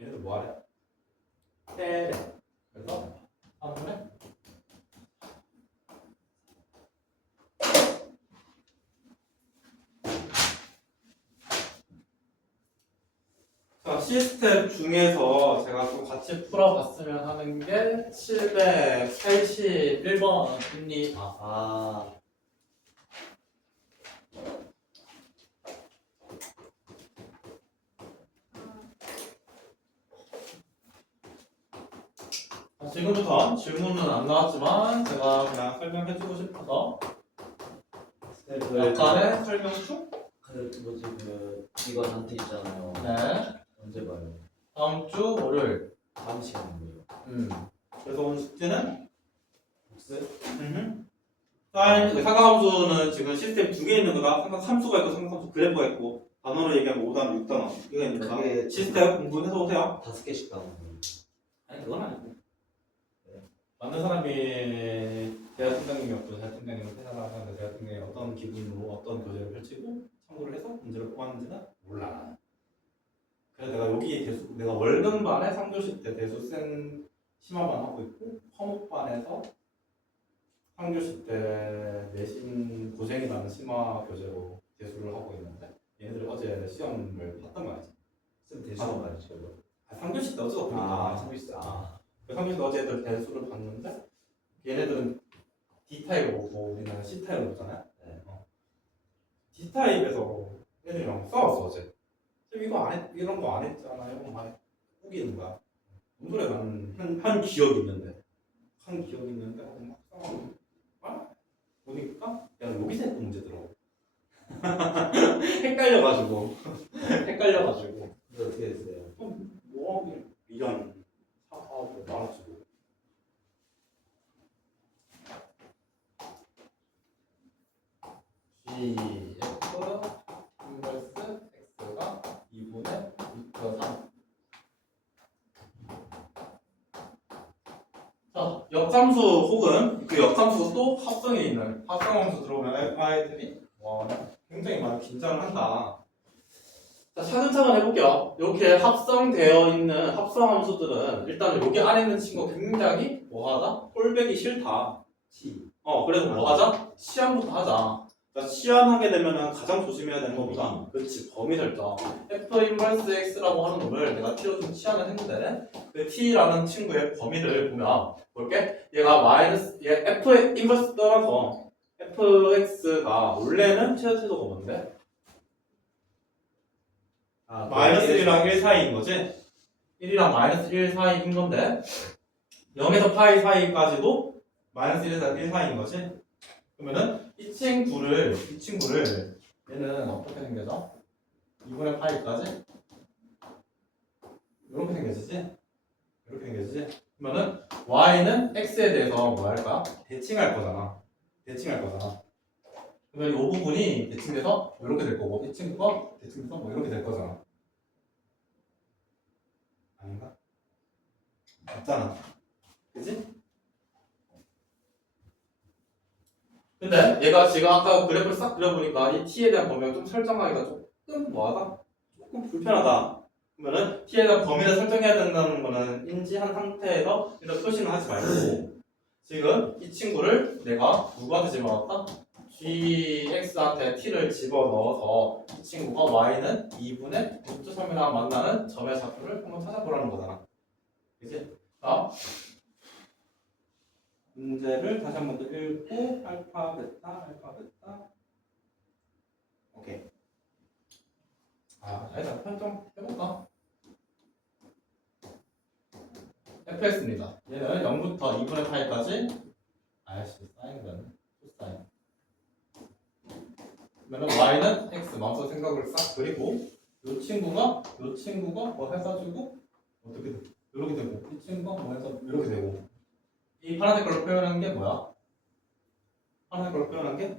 얘네들 뭐하래? 테레 그래서 3분의 자, 시스템 중에서 제가 또 같이 풀어봤으면 하는 게 781번입니다. 지금부터 질문은 안 나왔지만 제가 그냥 설명해주고 싶어서 약간의 설명충? 이거 단트 있잖아요. 네. 언제 봐요? 다음 주 월요일. 다음 시간이에요. 그래서 오늘 숙제는 복습? 사인 삼각함수는 지금 시스템 두 개 있는 거다. 삼각함수가 있고 삼각함수 그래프가 있고 단어로 얘기하면 5단어, 6단어 이거 있는 거다. 그게 시스템 공부해서 오세요. 5개씩 나오는 거예요. 아니 그건 아니고. 만든 사람이 대학 팀장님이었고 대학 팀장님을 퇴사하는데 대학 팀장님이 어떤 기분으로 어떤 교재를 펼치고 참고를 해서 문제를 뽑았는지는 몰라. 그래서 내가 여기 대수 내가 월등반에 3교시 때 대수 센 심화반 하고 있고 화목반에서 3교시 때 내신 고생이 나는 심화 교재로 대수를 하고 있는데 얘네들이 어제 시험을 봤단 말이지. 쌤 대수가 말이죠. 3교시 때 어제가 보니까 3교시 때. 3교시 어제 애들 대수를 봤는데 얘네들은 D타입을 보고 우리는 C타입을 보잖아요. 네. D타입에서 애들이랑 싸웠어 어제. 쌤 이거 안 했, 이런 거 안 했잖아요. 막 우기는 거야. 뭔 소리야 나는 한 기억이 있는데 막 싸우고 보니까 야 여기서 했던 문제더라고. 헷갈려가지고 근데 어떻게 됐어요? 뭐 이런 사하고 나눠주고 GF 인버스 X가 2분의 루트 3. 자, 역함수 혹은 그 역함수 또 합성에 있는 합성함수 들어오면 아이들이 와 굉장히 많이 긴장을 한다. 자, 차근차근 해볼게요. 이렇게 합성되어 있는 합성함수들은 일단 여기 안에 있는 친구가 굉장히 뭐하다? 꼴배기 싫다. 그래서 뭐 하자? 치환부터 하자. 자, 치환하게 되면은 가장 조심해야 되는 거보다 그렇지 범위 설정. F 인버스 X라고 하는 놈을 내가 T로 좀 치환을 했는데 그 T라는 친구의 범위를 보면 볼게. 얘가 얘 F 인버스 떠나서 fx가 원래는 최소가 뭔데? 마이너스 1이랑 1 사이인 거지? 1이랑 마이너스 1 사이인 건데 0에서 파이 사이까지도 마이너스 1에서 1 사이인 거지? 그러면은 이 친구를 얘는 어떻게 생겨져? 2분의 파이까지 이렇게 생겨지지? 이렇게 생겨지지? 그러면은 y는 x에 대해서 뭐 할까? 대칭할 거잖아. 그러면 이 부분이 대칭돼서 이렇게 될 거고 이 친구가 대칭돼서 뭐 이렇게 될 거잖아. 아닌가? 맞잖아. 그지? 근데 얘가 지금 아까 그래프를 싹 그려보니까 이 t에 대한 범위가 좀 설정하기가 조금 뭐하다? 조금 불편하다. 그러면은 t에 대한 범위를 설정해야 된다는 거는 인지한 상태에서 일단 표시는 하지 말고 지금 이 친구를 내가 누구한테 집어넣었다? gx한테 t를 집어넣어서 이 친구가 y는 2분의 루트 3이랑 만나는 점의 좌표를 한번 찾아보라는 거잖아. 그치? 자, 문제를 다시 한 번 더 읽고 알파, 베타 오케이. 일단 설정 해볼까? fx입니다. 얘는 0부터 2분의 파이까지 아이씨 사인이 됐네. 코사인. 그러면 y는 x 마음속 생각을 싹 그리고 요 친구가 뭐 해가지고 어떻게 돼? 이렇게 되고 이 친구가 뭐 해서 이렇게 되고 이 파란색 걸로 표현한 게 뭐야? 파란색 걸로 표현한 게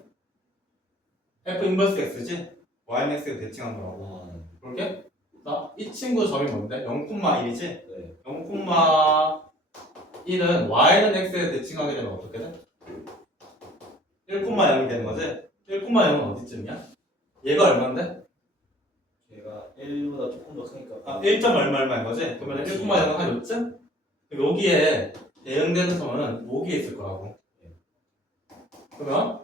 f 인버스 x지? y는 x에 대칭한 거라고. 아, 그렇게? 자, 이 친구 점이 뭔데? 0,1이지? 네. 0,1은 y는 x에 대칭하게 되면 어떻게 돼? 1,0이 되는 거지? 1,0은 어디쯤이야? 얘가 얼마인데? 걔가 1보다 조금 더 크니까. 아, 1. 얼마인 거지? 그러면 1,0은 한 요쯤? 여기에 대응되는 점은 여기에 있을 거라고. 그러면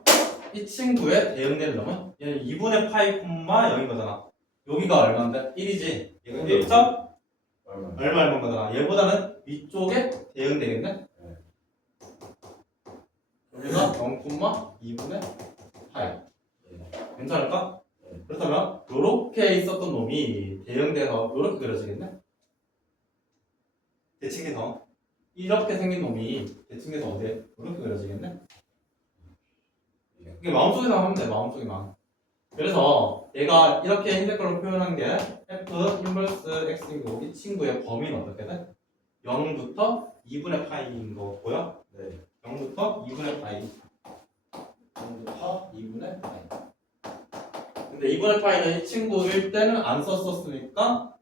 이 친구의 대응되는 점은 얘는 2분의 파이, 0인 거잖아. 여기가 얼마인데? 1이지? 얘가 1점? 얼마인 거잖아. 얘보다는 위쪽에 대응되겠네? 여기가 0,2분의 파이. 괜찮을까? 그렇다면 요렇게 있었던 놈이 대응돼서 요렇게 그려지겠네? 대칭해서 이렇게 생긴 놈이 대칭해서 어디에? 요렇게 그려지겠네? 이게 마음속에서 하면 돼, 마음속에만. 그래서 얘가 이렇게 흰색 걸로 표현한 게 f 인버스 x이고 이 친구의 범위는 어떻게 돼? 0부터 2분의 파이인 거 보여? 네. 0부터 2분의 파이. 0부터 2분의 파이. 근데 2분의 파이는 이 친구일 때는 안 썼었으니까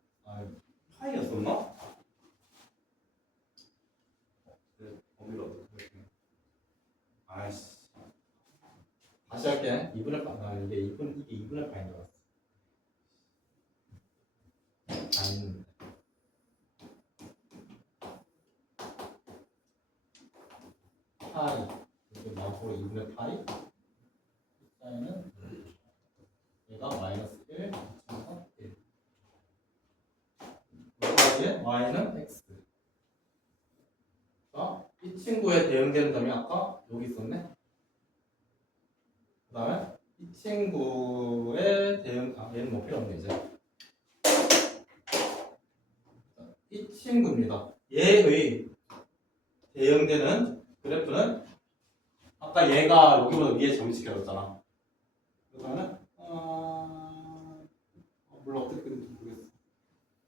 파이였었나? 범위를 어떻게 해? 아이씨. 다시 할게. 2분의 파이. 이게 2분의 파이인 줄 알았어. 아닌데. 파이. 이렇게 나오고 2분의 파이. 사인은 얘가 마이너스 1, 1. 여기에 y는 x. 자, 이 친구에 대응되는 점이 아까 여기 있었네. 그 다음에 이 친구의 대응, 얘는 뭐 필요 없네, 이제. 이 친구입니다. 얘의 대응되는 그래프는 아까 얘가 여기보다 위에 점시켜졌잖아. 그러면은 물론 어떻게 되는지 모르겠어.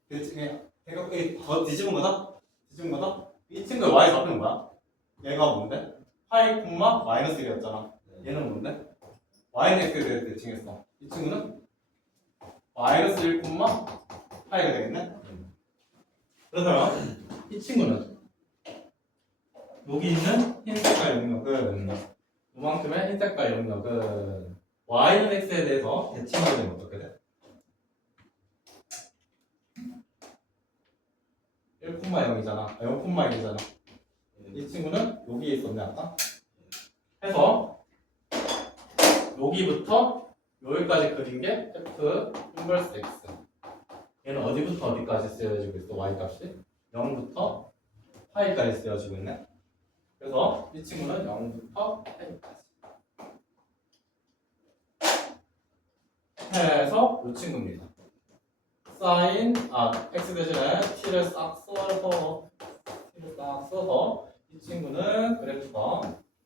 대칭에 더 뒤집은 거다? 이 친구의 y 좌표는 뭐야? 얘가 뭔데? 파이 콤마 마이너스 1이었잖아. 얘는 뭔데? y는 x에 대해 대칭했어. 이 친구는 마이너스 1 콤마 파이가 되겠네? 그래서 이 친구는 여기 있는 흰 색깔 영역은 이만큼의 흰 색깔 영역은 y는 x에 대해서 대칭하게 되면 어떻게 돼? 1,0이잖아. 0,1이잖아. 이 친구는 여기에 있었네 아까. 해서 여기부터 여기까지 그린 게 f 인버스 x. 얘는 어디부터 어디까지 쓰여지고 있어? y 값이 0부터 파이까지 쓰여지고 있네. 그래서 이 친구는 0부터 파이까지. 해서 이 친구입니다. 사인 x 대신에 t를 싹 써서 이 친구는 그래프가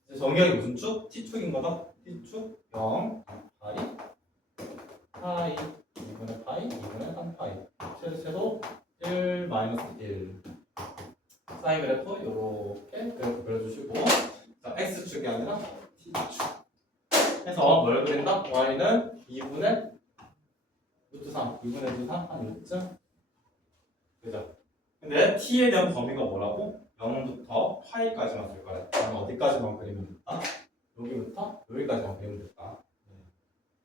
이제 정의역이 무슨 축? t축인 거다. t축 0 파이 2분의 파이 2분의 3파이 최소 1 마이너스 1 사인 그래프 요렇게 그래프 그려주시고 자 x축이 아니라 t축 해서 뭘 그린다? y는 2분의 루트 3, 2분의 루트 3, 한 요쯤? 그죠? 근데 t에 대한 범위가 뭐라고? 0부터 파이까지만 쓸 거래. 그럼 어디까지만 그리면 됐다? 여기부터 여기까지만 그리면 됐다.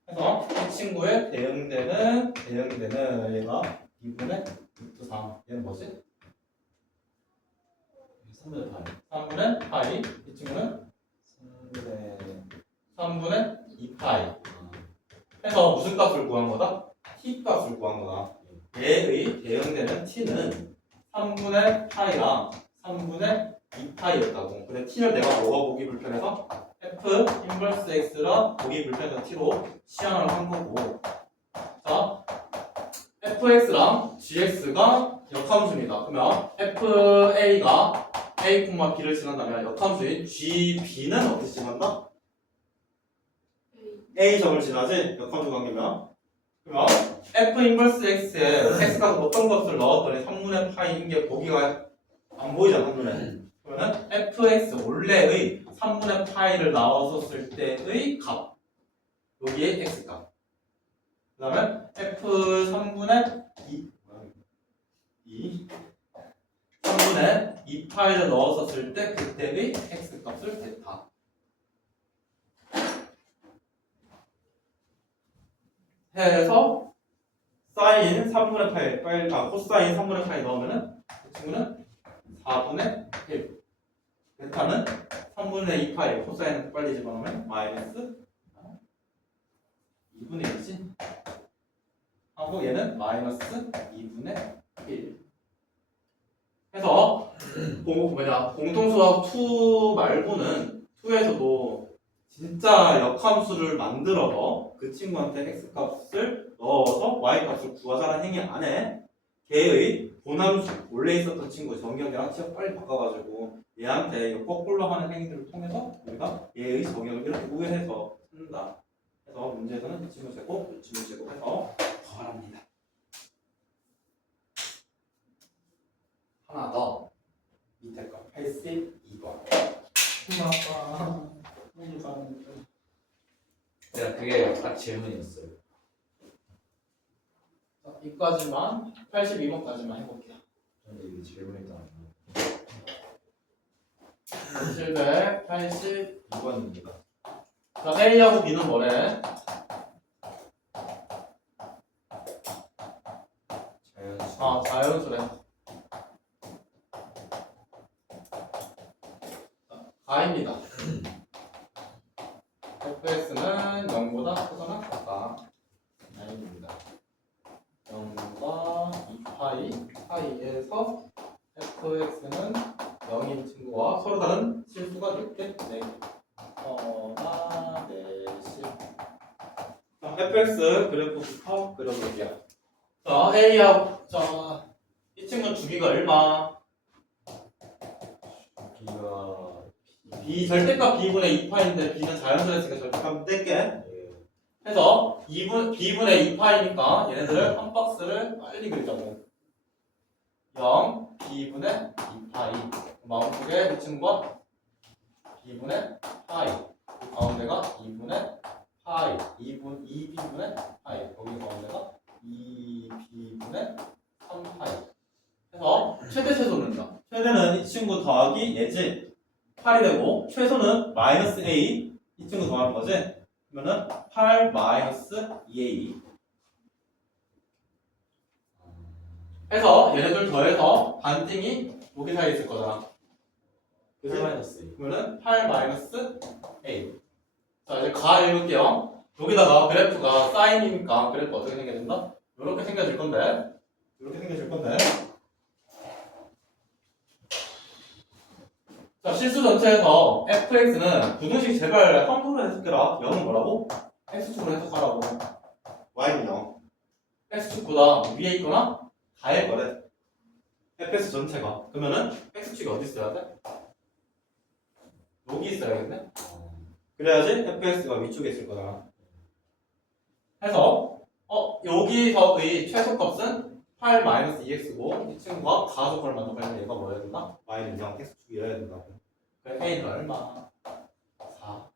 그래서 이 친구의 대응되는 얘가 2분의 루트 3. 얘는 뭐지? 3분의 파이. 3분의 파이. 이 친구는 3분의 2파이. 해서 무슨 값을 구한 거다? t 값을 구한 거다. 얘의 대응되는 t는 3분의 파이랑 3분의 2파이였다고. 근데 t를 내가 뭐가 보기 불편해서 f 인버스 x라 보기 불편해서 t로 시향을 한 거고. 자, fx랑 gx가 역함수입니다. 그러면 fa가 a, b를 지난다면 역함수인 gb는 어디 지난다? a 점을 지나지? 역함수 관계면. 그러면 f 인버스 x에 x가 어떤 것을 넣었더니 3분의 파이인 게 보기가 안 보이잖아, 한눈에. 그러면 fx 원래의 3분의 파이를 나왔었을 때의 값. 여기에 x값. 그 다음에 f 3분의 2 3분의 2파이를 넣었었을 때 그때의 x값을 댔다. 해서 사인 3분의 파이, 코사인 3분의 파이 넣으면은 그 친구는 4분의 1. 베타는 3분의 2파이, 코사인은 빨리 집어넣으면 마이너스 2분의 1이지. 하고 얘는 마이너스 2분의 1. 해서 공통수학 2 말고는 2에서도 진짜 역함수를 만들어서 그 친구한테 x값을 넣어서 y값을 구하자는 행위 안에 걔의 본함수 원래 있었던 친구 정경이랑 취업 빨리 바꿔가지고 얘한테 이거 거꾸로 하는 행위들을 통해서 우리가 얘의 정경을 이렇게 우회해서 쓴다. 그래서 문제에서는 이 친구 제곱, 이 친구 제곱해서 더합니다. 하나 더 밑에 거 82번. 내가 그게 딱 질문이었어요. 자, 이까지만 82번까지만 해볼게요. 근데 이게 질문이 또 아니야. 782번입니다. 자, A하고 B는 뭐래? 자연수. 자연수래. 가입니다. fx는 0보다 크거나 같다. 아닙니다. 0과 2파이 사이에서 fx는 0인 친구와 서로 다른 실수가 몇개? 4개. 내실. 자, fx 그래프부터 그려볼게요. 자, a하고 이 친구 주기가 얼마? 비가 b 절대값 b분의 2파인데 b는 자연수였으니까 절대값 뗄게. 예. 해서 b분의 2파이니까 얘네들 한 박스를 빨리 그리자고. 0 b분의 2파이. 마음속에 이 친구가 b분의 파이. 그 가운데가 2분의 파이. 2b분의 파이. 여기 가운데가 2b분의 3파이. 해서 최대 최소 넣는다. 최대는 이 친구 더하기 얘지. 8이 되고 최소는 마이너스 a. 이 친구 더하는 거지. 그러면은 8 마이너스 2a. 해서 얘네들 더해서 반띵이 여기 사이에 있을 거잖아. 그치? 마이너스. 그러면은 8 마이너스 a. 자, 이제 가 읽을게요. 여기다가 그래프가 사인이니까 그래프 어떻게 생겨진다? 이렇게 생겨질 건데. 이렇게 생겨질 건데. 자, 실수 전체에서 fx는 부등식 제발 함수로 해석해라. 0은 뭐라고? x축으로 해석하라고. y는 0. x축보다 위에 있거나 가에 거래. fx 전체가. 그러면은 x축이 어디 있어야 돼? 여기 있어야겠네. 그래야지 fx가 위쪽에 있을 거잖아. 해서 여기서의 최소값은 8 2x고 이 친구가 가속을 만족하려면 얘가 뭐여야 된다? y는 0, x축이어야 된다고. 그래 a는 얼마? 4.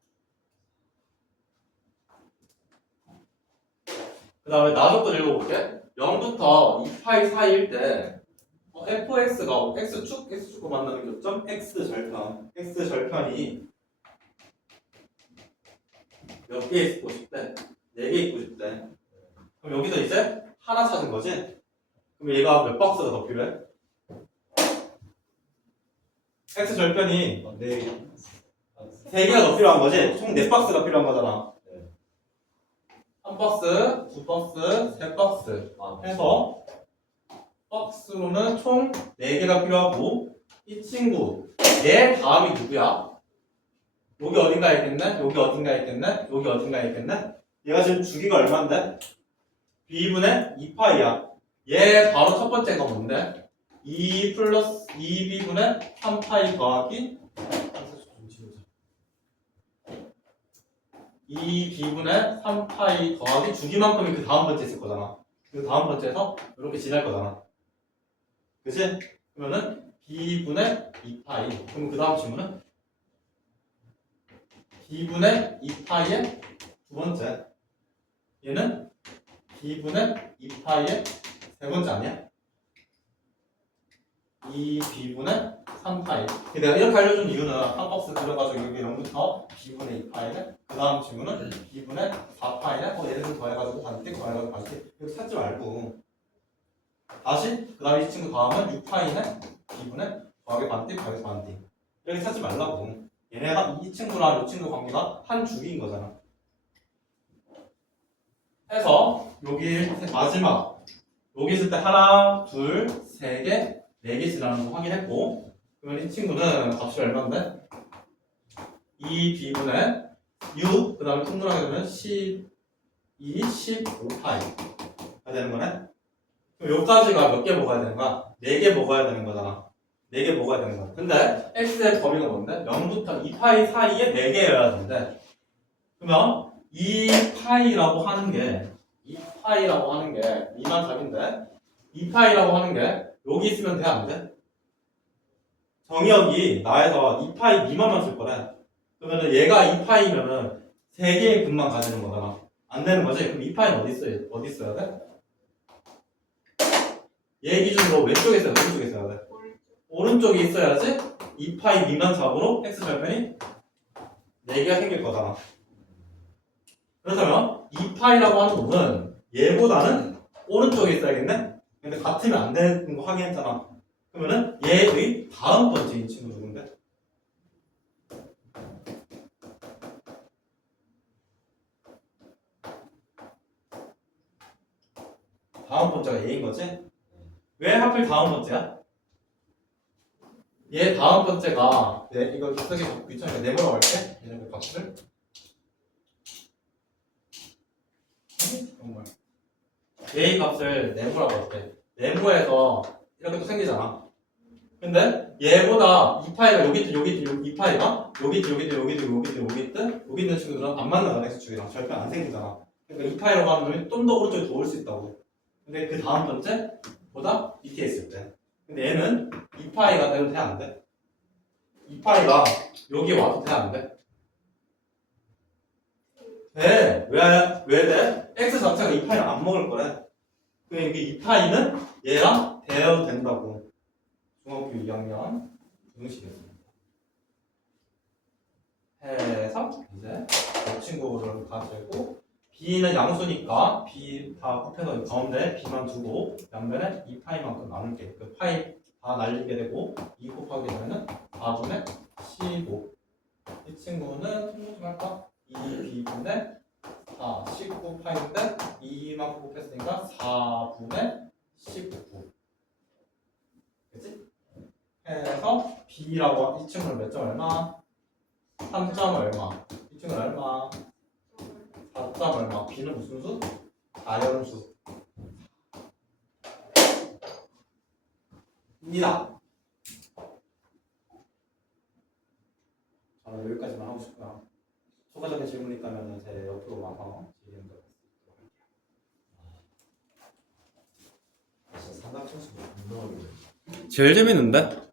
그 다음에 나조건 읽어볼게. 0부터 2파이 사이일 때 fx가 x축과 만나는 교점 x절편. x절편이 몇 개 있고 싶대? 4개 있고 싶대. 그럼 여기서 이제 하나 찾은 거지? 그럼 얘가 몇 박스가 더 필요해? x절편이 네. 3개가 더 필요한 거지? 총 4박스가 필요한 거잖아. 네. 1박스, 2박스, 3박스 해서 박스로는 총 4개가 필요하고 이 친구 얘 다음이 누구야? 여기 어딘가에 있겠네? 여기 어딘가에 있겠네? 여기 어딘가에 있겠네? 얘가 지금 주기가 얼마인데? b분의 2파이야. 얘 바로 첫 번째가 뭔데? 2 플러스 2b분의 3파이 더하기 2b분의 3파이 더하기 주기만큼이 그 다음 번째 있을 거잖아. 그 다음 번째에서 이렇게 지날 거잖아. 그치? 그러면은 b분의 2파이. 그럼 그 다음 질문은 b분의 2파이의 두 번째. 얘는 b분의 2파이의 세 번째 아니야? 2b분의 3파이. 내가 이렇게 알려준 이유는 한 박스 그려가지고 여기 0부터 b분의 2파이네. 그 다음 질문은 b분의 4파이네. 얘네들 더해가지고 반띵 더해가지고 반띵. 이렇게 찾지 말고 다시 그 다음에 이 친구 다음은 6파이네. b분의 더하기 반띵 더하기 반띵. 이렇게 찾지 말라고. 얘네가 이 친구랑 이 친구 관계가 한 주기인 거잖아. 해서 여기 마지막 여기 있을 때 하나, 둘, 세 개, 네 개 지나는 거 확인했고, 그러면 이 친구는 값이 얼마인데? 2b분의 6, 그 다음에 통분하게 되면 12, 15파이가 되는 거네? 그럼 여기까지가 몇 개 먹어야 되는 거야? 4개 먹어야 되는 거잖아. 4개 먹어야 되는 거야. 근데 x의 범위가 뭔데? 0부터 2파이 사이에 4개여야 되는데, 그러면 2파이라고 하는 게 2파이라고 하는 게 미만 답인데 2파이라고 하는 게 여기 있으면 돼 안 돼? 정의역이 나에서 2파이 미만만 쓸 거래. 그러면은 얘가 2파이면은 3개의 근만 가지는 거잖아. 안 되는 거지? 그럼 2파이는 어디 있어야 돼? 얘 기준으로 왼쪽에 있어야 돼? 오른쪽에 있어야 돼? 오른쪽에 있어야지 2파이 미만 잡으로 x 절편이 4개가 생길 거잖아. 그렇다면 2파이라고 하는 놈은 얘보다는 오른쪽에 있어야겠네? 근데 같으면 안 되는 거 확인했잖아. 그러면은 얘의 다음 번째 이 친구 누군데? 다음 번째가 얘인 거지? 왜 하필 다음 번째야? 얘 다음 번째가 이거 쓰기 귀찮으니까 네모라고 할게. 얘네들 값을 정말 얘의 값을 네모라고 할게. 네모에서 이렇게 또 생기잖아. 근데 얘보다 2파이가 여기 있든 여기 있든 2파이가 여기 있든 여기 있든 여기 있든 여기 있든 여기 있든 여기 있는 친구들은 안 만나잖아. x축이랑 절대 안 생기잖아. 그러니까 2파이라고 하는 놈이 좀 더 오른쪽에 더 올 수 있다고. 근데 그 다음 번째보다 밑에 있을 때. 근데 얘는 2파이가 되면 돼 안 돼? 2파이가 여기 와도 돼 안 돼? 돼. 왜 돼? x 자체가 2파이를 안 먹을 거래. 그러니까 이게 2파이는 얘랑 대여도 된다고. 중학교 2학년 응시겠습니다. 해서 이제 이 친구를 가지고 b는 양수니까 b 다 곱해서 가운데 b만 두고 양면에 2파이만큼 나눌게. 그 파이 다 날리게 되고 2 곱하기 되면은 4분의 15. 이 친구는 통분 좀 할까? 2b분의 4, 19파인데 2만큼 곱했으니까 4분의 19. 그치? 해서 b라고 이 친구는 몇 점 얼마? 3점 얼마? 이 친구는 얼마? 4점 얼마? b는 무슨 수? 자연수 입니다. 저는 여기까지만 하고 싶고요. 추가적인 질문 있다면 제 옆으로 와서 질의응답 드리도록 할게요. 진짜 삼각형수 못 나오겠네. 제일 재밌는데?